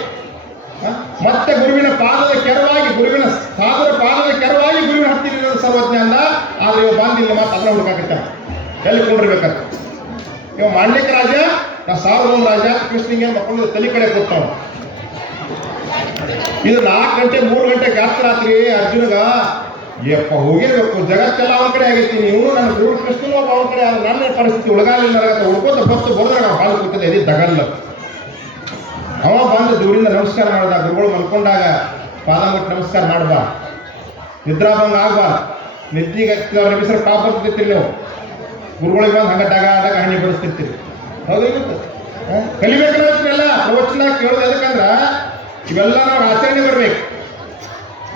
ಮತ್ತೆ ಗುರುವಿನ ಪಾದದ ಕೆರವಾಗಿ, ಗುರುವಿನ ಸಾಧುರ ಪಾದದ ಕೆರವಾಗಿ ಗುರುವಿನ ಹತ್ತಿರ ಸರ್ವಜ್ಞ ಅಂದ. ಆದ್ರೆ ಇವ ಬಂದಿಲ್ಲ, ಮತ್ತೆ ಅದನ್ನ ಹುಡುಕಾಕತ್ತ ಎಲ್ಲಿ ಕೊಂಡಿರ್ಬೇಕಂತ. ಇವ ಮಾಂಡ್ಲಿಕ ರಾಜ, ನಾ ಸಾರ್ವಭೌಮ ರಾಜ, ಕೃಷ್ಣಿಗೆ ಮಕ್ಕಳು ತಲೆ ಕಡೆ ಕೂತಾವ. ಇದು 4 ಗಂಟೆ 3 ಗಂಟೆ ರಾತ್ರಿ ಅರ್ಜುನಗ ಯಪ್ಪ ಹೋಗಿರ್ಬೇಕು, ಜಗತ್ತೆಲ್ಲ ಅವನ ಕಡೆ ಆಗೈತಿ. ನೀವು ನನ್ನ ಗುರು ಕೃಷ್ಣನು ಒಬ್ಬ ಅವನ ಕಡೆ. ನನ್ನ ಪರಿಸ್ಥಿತಿ ಉಳಗಾಲಿಲ್ಲ, ನನಗತ್ತ ಉಳ್ಕೋತ ಬತ್ತು ಬರೋದ್ರೆ ನಾವು ಹಾಲು ಕೂತದೆ ಇದು ದಗಲ್ಲ. ಅವ ಬಂದು ದೂರಿಂದ ನಮಸ್ಕಾರ ಮಾಡ್ದ. ಗುರುಗಳು ಮಲ್ಕೊಂಡಾಗ ಪಾದ ಮುಟ್ಟು ನಮಸ್ಕಾರ ಮಾಡ್ಬಾ, ನಿದ್ರಾಭಂಗ ಆಗ್ಬಾ. ನಿದ್ದಿಗೆ ಅವ್ರ ಹೆಸರು ಟಾಪ್ ಬರ್ತಿರ್ತೀರಿ ನೀವು. ಗುರುಗಳಿಗೆ ಬಂದು ಹಂಗ ಡಗ ಹಣ್ಣಿ ಬಡಿಸ್ತಿರ್ತೀರಿ. ಹೌದಿಲ್ಲ? ಕಲಿಬೇಕಲ್ಲ ಪ್ರವಚನ ಕೇಳೋದು. ಎದಕ್ಕಂದ್ರ ಇವೆಲ್ಲ ನಾವು ಆಚರಣೆ ಬರ್ಬೇಕು.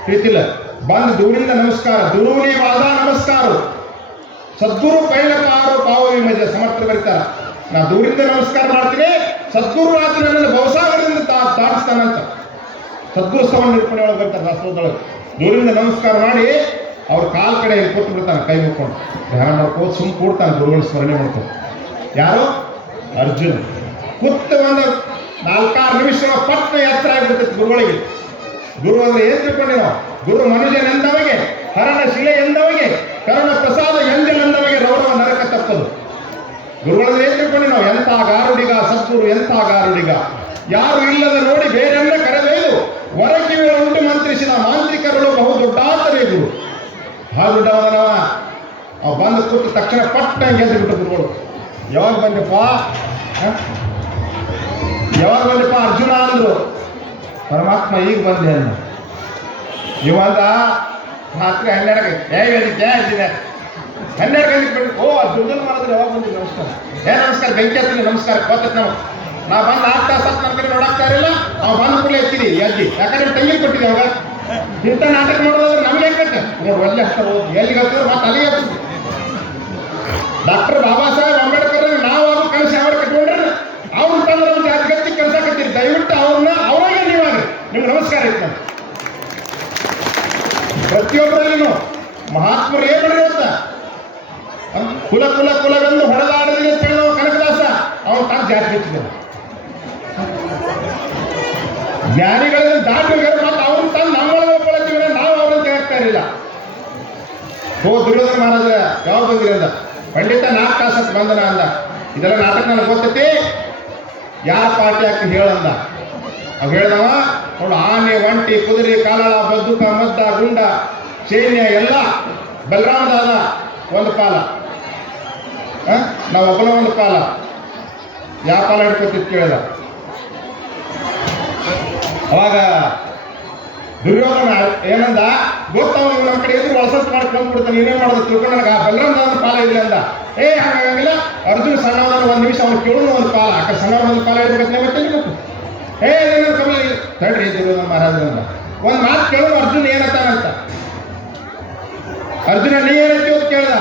ಪ್ರೀತಿಲ್ಲ ಬಂದು ದೂರಿಂದ ನಮಸ್ಕಾರ, ದೂರಿ ವಾದ ನಮಸ್ಕಾರ. ಸದ್ಗುರು ಪೈಲಕಾರು ಪಾವ ವಿಮಜ ಸಮರ್ಥ ಬರೀತಾರ. ನಾ ದೂರಿಂದ ನಮಸ್ಕಾರ ಮಾಡ್ತೀನಿ, ಸದ್ಗುರು ರಾತ್ರಿ ನನ್ನನ್ನು ಭವಸಾಗರದಿಂದ ತಾಡಿಸ್ತಾನಂತ ಸದ್ಗುರು ಸ್ತವ ನಿರೂಪಣೆ ಒಳಗೆ ಬರ್ತಾರೆ ಶಾಸ್ತ್ರದೊಳಗೆ. ದೂರಿಂದ ನಮಸ್ಕಾರ ಮಾಡಿ ಅವ್ರ ಕಾಲ್ ಕಡೆ ಕೂತು ಬಿಡ್ತಾನೆ, ಕೈ ಮುಕ್ಕೊಂಡು ಧ್ಯಾನ ಮಾಡ್ಕೊಂಡು ಸುಮ್ ಕೂಡ್ತಾನೆ. ಗುರುಗಳ ಸ್ಮರಣೆ ಮಾಡ್ಕೊಂಡು. ಯಾರು? ಅರ್ಜುನ. ಕೂತ ಒಂದು 4-6 ನಿಮಿಷ ಪಟ್ನ ಎತ್ತರ ಆಗಿಬಿಡ್ತೈತಿ ಗುರುಗಳಿಗೆ. ಗುರು ಅಂದ್ರೆ ಏನ್ ತಿಳ್ಕೊಂಡಿ ನಾವು? ಗುರು ಮನುಜನೆಂದವಗೆ, ಹರಣ ಶಿಲೆ ಎಂದವಗೆ, ಕರುಣ ಪ್ರಸಾದ ಎಂದೆಂದವಗೆ ರೌರವ ನರಕ ತಪ್ಪದು. ಗುರುಗಳಂದ್ರೆ ಏನ್ ತಿಳ್ಕೊಂಡಿ ನಾವು? ಎಂಥ ಗಾರುಡಿಗ ಸದ್ಗುರು, ಎಂಥ ಗಾರುಡಿಗ. ಯಾರು ಇಲ್ಲದ ನೋಡಿ ಬೇರೆಲ್ಲ ಕರೆದೊಯ್ದು ಹೊರಕಿವೆ ಉಂಟು ಮಂತ್ರಿಸಿದ ಮಾಂತ್ರಿಕರುಳು ಬಹು ದೊಡ್ಡಾತನೇ ಗುರು. ಬಹಳ ದೊಡ್ಡವನವ. ಅವ್ ಬಂದು ಕೂತು ತಕ್ಷಣ ಪಟ್ಟ ಗೆದ್ದು ಬಿಟ್ಟು ಗುರುಗಳು. ಯಾವಾಗ ಬಂದಪ್ಪ ಅರ್ಜುನ ಅಂದ್ರು. ಪರಮಾತ್ಮ ಈಗ ಬಂದೆ ಅನ್ನ. ಇವಾಗ ರಾತ್ರಿ 12 ಗಂಟೆ 12 ಗಂಟೆಗೆ ಬಿಟ್ಟು ಓ ದುಡ್ಡನ್ನು ಮಾಡಿದ್ರೆ ಯಾವಾಗ ಬಂದಿಲ್ಲ? ನಮಸ್ಕಾರ. ನಮಸ್ಕಾರ. ಬೆಂಕಿ ಹತ್ತೀನಿ ನಮಸ್ಕಾರ ಗೊತ್ತೈತೆ ನಾವು. ನಾ ಬಂದು 4 ತಾಸು ನನ್ನ ಕಡೆ ನೋಡಾಕ್ತಾ ಇರಲಿಲ್ಲ. ಅವ್ ಬಂದು ಕೂಡಲೇ ಎತ್ತಿದಿ ಎದ್ದಿ. ಯಾಕಂದ್ರೆ ತಂಗಿ ಕೊಟ್ಟಿದ್ದೆ ಅವಾಗ. ಇಂಥ ನಾಟಕ ಮಾಡೋದಾದ್ರೆ ನಮ್ಗೆ ಹೆಂಗತ್ತೆ ನೋಡಿ. ಒಳ್ಳೆ ಹಚ್ತಾರೆ ಎಲ್ಲಿಗೆ ಹತ್ತಿದ್ರೆ ಮತ್ತೆ ಅಲ್ಲಿಗೆ ಹತ್ತಿದ್ವಿ. ಡಾಕ್ಟರ್ ಬಾಬಾ ಸಾಹೇಬ್ ಅಂಬೇಡ್ಕರ್ ನಾವಾಗ ಕನಸು ಯಾವ ಕಟ್ಕೊಂಡ್ರೆ ಅವ್ರು ತಂದ್ರೆ ಜಾತಿ ಕೆಲಸ ಕತ್ತೀರಿ. ದಯವಿಟ್ಟು ಅವರಾಗೆ ನೀವಾಗ್ರಿ. ನಿಮ್ಗೆ ನಮಸ್ಕಾರ ಇತ್ತು. ಪ್ರತಿಯೊಬ್ಬರಲ್ಲಿನೂ ಮಹಾತ್ಮರು ಏನ್ ಮಾಡ್ರಿ ಅಂತ ಕುಲವೆಂದು ಹೊಡೆದಾಡಲಿ ಅಂತ ಹೇಳಿ ನಾವು ಕನಕದಾಸ ಅವನು ತಾನು ಜಾತಿ ಹೆಚ್ಚಿದ. ಜ್ಞಾನಿಗಳಲ್ಲಿ ದಾಟಿ ಹೋಗ್ಯಾರ. ಮತ್ತೆ ಅವ್ರು ತಾನು ನಮ್ಮೊಳಗೆ ಒಪ್ಕೊಳತ್ತೀವಿ, ನಾವು ಅವ್ರನ್ನ ಹೇಳ್ತಾ ಇರಲಿಲ್ಲ. ದುರ್ಯೋಧನ ಮಹಾರಾಜ ಯಾವಾಗ ಬಂದಿರಿ ಅಂದ. ಪಂಡಿತ 4 ತಾಸಕ್ಕೆ ಬಂದನ ಅಂದ. ಇದೆಲ್ಲ ನಾಟಕ ನನಗೆ ಗೊತ್ತೈತಿ, ಯಾರ ಪಾರ್ಟಿ ಹಾಕಿ ಹೇಳಂದ. ಅವ್ ಹೇಳ್ದವ ನೋಡು, ಆನೆ ಒಂಟಿ ಕುದುರೆ ಕಾಲಳ ಬದ್ದುಕ ಮದ್ದ ಗುಂಡ ಸೈನ್ಯ ಎಲ್ಲ ಬಲರಾಮದಾದ ಒಂದು ಪಾಲ, ನಾವು ಒಬ್ಬನ ಒಂದು ಪಾಲ. ಯಾವ ಪಾಲ ಹಿಡ್ಕೊತಿತ್ತು ಕೇಳಿದ. ಅವಾಗ ದುರ್ಯೋಧನ ಏನಂದ ಗೊತ್ತವ, ನಮ್ಮ ಕಡೆ ಎದುರು ವಸತಿ ಮಾಡ್ಕೊಂಡ್ಬಿಡ್ತಾನೆ, ನೀನೇ ಮಾಡೋದು ತಿಳ್ಕೊಂಡು ನನಗೆ ಬಲರಾಮದಾದ ಪಾಲ ಇಲ್ಲ ಅಂದ. ಹಾಗಾಗಿಲ್ಲ, ಅರ್ಜುನ್ ಸಣ್ಣವನ 1 ನಿಮಿಷ ಅವ್ನು ಕೇಳೋನು ಒಂದು ಪಾಲ, ಆ ಕಡೆ ಸಣ್ಣವನ ಒಂದು ಪಾಲ ಹಿಡ್ಬೇಕಂತ ಮತ್ತೆ ಗೊತ್ತು. ಕಮ್ಮಿ ತಡ್ರಿ ದುರ್ಯೋಧನ ಮಹಾರಾಜ ಅಂದ. ಒಂದು ಮಾತು ಕೇಳೋನು ಅರ್ಜುನ್ ಏನಂತಾನಂತ. ಅರ್ಜುನ ನೀ ಏನಂತೀವಿ ಅಂತ ಕೇಳ್ದ.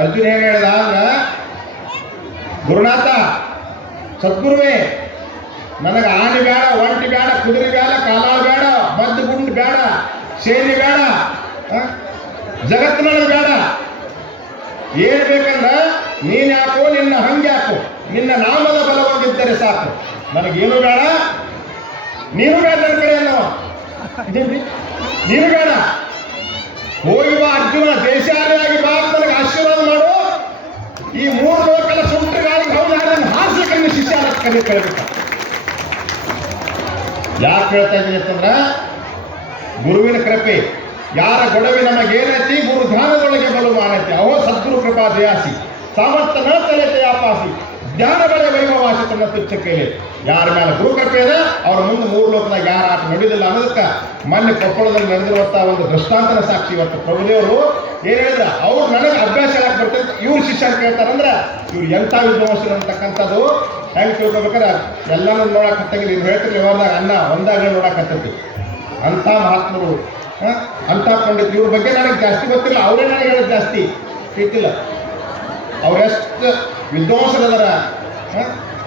ಅರ್ಜುನ್ ಏನ್ ಹೇಳ್ದ ಅಂದ್ರ, ಗುರುನಾಥ ಸದ್ಗುರುವೇ, ನನಗೆ ಆನೆ ಬೇಡ, ಒಂಟಿ ಬೇಡ, ಕುದುರೆ ಬೇಡ, ಕಾಲಾಳ ಬೇಡ, ಮದ್ದು ಗುಂಡು ಬೇಡ, ಸೇನೆ ಬೇಡ, ಜಗತ್ತಿನೊಳಗೆ ಬೇಡ. ಏನ್ ಬೇಕಂದ್ರ ನೀನ್ ಯಾಕೋ, ನಿನ್ನ ಹಂಗ್ಯಾಕೋ, ನಿನ್ನ ನಾಮದ ಬಲವಾಗಿದ್ದರೆ ಸಾಕು. ನನಗೇನು ಬೇಡ, ನೀನು ಬೇಡ ನನ್ನ ಕಡೆ ಅನ್ನವ. ನೀನು ಬೇಡ, ಹೋಗಿ ಬಾ ಅರ್ಜುನ, ದೇಶಾರಿಯಾಗಿ ಬಾ, ನನಗೆ ಆಶೀರ್ವಾದ ಮಾಡು. ಈ 3 ಲೋಕಲ ಸುಂಟರಿಗಾಗಿ ಹಾಸ್ಯಕನ್ನ ಶಿಷ್ಯ ಕಣ್ಣಿ ಕೇಳಬೇಕ. ಯಾಕೆ ಹೇಳ್ತಾ ಇದ್ದೀನಿ ಅಂತಂದ್ರ, ಗುರುವಿನ ಕೃಪೆ ಯಾರ ಗೊಡವೆ ನಮಗೇನೈತಿ, ಗುರು ಧ್ಯಾನದೊಳಗೆ ಬಲು ಮಾನೈತಿ. ಅವೋ ಸದ್ಗುರು ಕೃಪಾ ಜಯಾಸಿ ಸಾಮರ್ಥ್ಯ ನ ತಲೆತೆ ಆಪಾಸಿ ಜ್ಞಾನ ಬಳೆ ವೈಭವಾಸಿ ತನ್ನ ತುಚ್ಛಕ್ಕೆಲೆ. ಯಾರ ಮೇಲೆ ಗುರು ಕೃಪೆ ಇದೆ ಅವ್ರ ಮುಂದೆ 3 ಲೋಕದಾಗ ಯಾರ ಆಟ ನಡೆದಿಲ್ಲ ಅನ್ನೋದಕ್ಕೆ ಮೊನ್ನೆ ಕೊಪ್ಪಳದಲ್ಲಿ ನಡೆದಿರುವಂತ ಒಂದು ದೃಷ್ಟಾಂತನ ಸಾಕ್ಷಿ. ಇವತ್ತು ಪ್ರಭುದೇವರು ಏನ್ ಹೇಳಿದ್ರ, ಅವ್ರು ನನಗೆ ಅಭ್ಯಾಸ ಹೇಳಕ್ ಬರ್ತೈತೆ, ಇವ್ರ ಶಿಷ್ಯರು ಕೇಳ್ತಾರಂದ್ರೆ ಇವ್ರು ಎಂಥ ವಿದ್ವಾಂಸರು ಅಂತಕ್ಕಂಥದ್ದು ಹೆಂಗೆ ತಿಳ್ಕೊಬೇಕಾರೆ ಎಲ್ಲರೂ ನೋಡಕತ್ತಂಗಿಲ್ಲ. ಇವ್ರು ಹೇಳ್ತಿರ್ಲಿ ಯಾವಾಗ ಅನ್ನ ಒಂದಾಗ ನೋಡಕತ್ತೈತಿ. ಅಂಥ ಮಹಾತ್ಮರು, ಅಂಥ ಪಂಡಿತ್, ಇವ್ರ ಬಗ್ಗೆ ನನಗೆ ಜಾಸ್ತಿ ಗೊತ್ತಿಲ್ಲ, ಅವರೇ ನನಗೆ ಹೇಳೋದು ಜಾಸ್ತಿ ಗೊತ್ತಿಲ್ಲ. ಅವ್ರೆಷ್ಟು ವಿದ್ವಾಂಸರದಾರ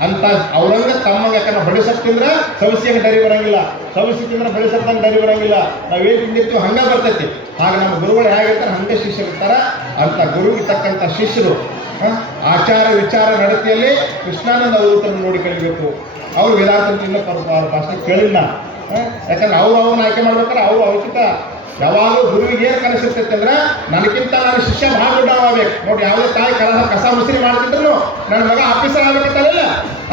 ಅಂತ. ಅವ್ರಂಗ ತಮ್ಮಂಗೆ ಯಾಕಂದ್ರೆ ಬಡಿಸಕ್ ತಿಂದ್ರೆ ಸವಸಿಯಂಗೆ ಡರಿ ಬರಂಗಿಲ್ಲ, ಸವಸಿ ತಿಂದ್ರೆ ಬಡಿಸಕ್ಕಂಗೆ ಡರಿ ಬರಂಗಿಲ್ಲ. ನಾವೇನು ತಿಂದಿರ್ತೀವಿ ಹಂಗೆ ಬರ್ತೈತಿ. ಹಾಗೆ ನಮ್ಮ ಗುರುಗಳು ಹೇಗಿರ್ತಾರೆ ಹಂಗೆ ಶಿಷ್ಯರು ಇರ್ತಾರೆ. ಅಂತ ಗುರುವಿಗೆ ತಕ್ಕಂಥ ಶಿಷ್ಯರು ಆಚಾರ ವಿಚಾರ ನಡತೆಯಲ್ಲಿ ಕೃಷ್ಣಾನಂದ ಅವಧೂತರನ್ನು ನೋಡಿ ಕಲಿಬೇಕು. ಅವ್ರು ವೇದಾಂತ ಇನ್ನೂ ಅವ್ರ ಭಾಷೆ ಕೇಳಿಲ್ಲ. ಯಾಕಂದ್ರೆ ಅವ್ರನ್ನ ಆಯ್ಕೆ ಮಾಡ್ಬೇಕಾದ್ರೆ ಅವ್ರಿಗಿಂತ ಯಾವಾಗಲೂ ಗುರುವಿಗೆ ಏನು ಕನಸಿರ್ತೈತೆ ಅಂದ್ರೆ, ನನಗಿಂತ ನನ್ನ ಶಿಷ್ಯ ಭಾಳ ದೊಡ್ಡವಾಗಬೇಕು. ನೋಡಿ, ಯಾವುದೇ ತಾಯಿ ಕಸ ಮುಸ್ರಿ ಮಾಡ್ತಿದ್ರು ನನ್ನ ಮಗ ಆಫೀಸರ್ ಆಗಬೇಕಲ್ಲ,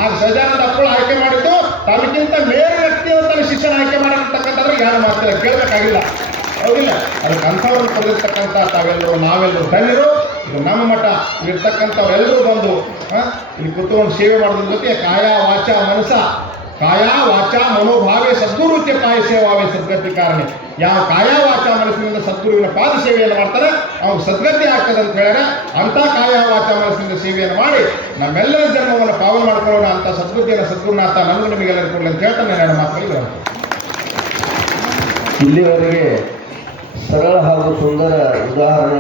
ಆಗ ಸಹಜಾನಂದ ಅಪ್ಪಳು ಆಯ್ಕೆ ಮಾಡಿದ್ದು ತಮಗಿಂತ ಬೇರೆ ವ್ಯಕ್ತಿ ತನ್ನ ಶಿಷ್ಯನ ಆಯ್ಕೆ ಮಾಡಿರ್ತಕ್ಕಂಥದ್ರೆ ಯಾರು ಮಾತಿಲ್ಲ, ಕೇಳಬೇಕಾಗಿಲ್ಲ. ಹೌದಿಲ್ಲ? ಅದಕ್ಕೆ ಅಂಥವ್ರನ್ನು ಪಡೆದಿರ್ತಕ್ಕಂಥ ತಾವೆಲ್ಲರೂ ನಾವೆಲ್ಲರೂ ಧನ್ಯರು. ಇದು ನಮ್ಮ ಮಠ. ಇರ್ತಕ್ಕಂಥವ್ರೆಲ್ಲರೂ ಬಂದು ಇಲ್ಲಿ ಕುತ್ಕೊಂಡು ಸೇವೆ ಮಾಡೋದ್ರ ಜೊತೆ ಕಾಯ ವಾಚ ಮನಸ, ಕಾಯ ವಾಚ ಮನೋಭಾವೇ ಸದ್ಗುರುತ್ಯ ಪಾಯ ಸೇವಾವೇ ಸದ್ಗತಿ ಕಾರಣ. ಯಾವ ಕಾಯ ವಾಚ ಮನಸ್ಸಿನಿಂದ ಸದ್ಗುರುವಿನ ಪಾದ ಸೇವೆಯನ್ನು ಮಾಡ್ತಾರೆ ಅವ್ನು ಸದ್ಗತಿ ಆಗ್ತದೆ ಅಂತ ಹೇಳ್ಯಾರ. ಅಂಥ ಕಾಯ ವಾಚ ಮನಸ್ಸಿನಿಂದ ಸೇವೆಯನ್ನು ಮಾಡಿ ನಮ್ಮೆಲ್ಲರ ಜನ್ಮವನ್ನು ಪಾವನ ಮಾಡ್ಕೊಳ್ಳೋಣ ಅಂತ ಸದ್ಬುದ್ಧಿಯನ್ನು ಸದ್ಗುರುನಾಥ ನಮಗೂ ನಿಮಗೆಲ್ಲರೂ ಕೊಡಲಿ ಅಂತ ಹೇಳ್ತಾನೆ. 2 ಮಾತುಗಳು. ಇಲ್ಲಿವರೆಗೆ ಸರಳ ಹಾಗೂ ಸುಂದರ ಉದಾಹರಣೆಗಳು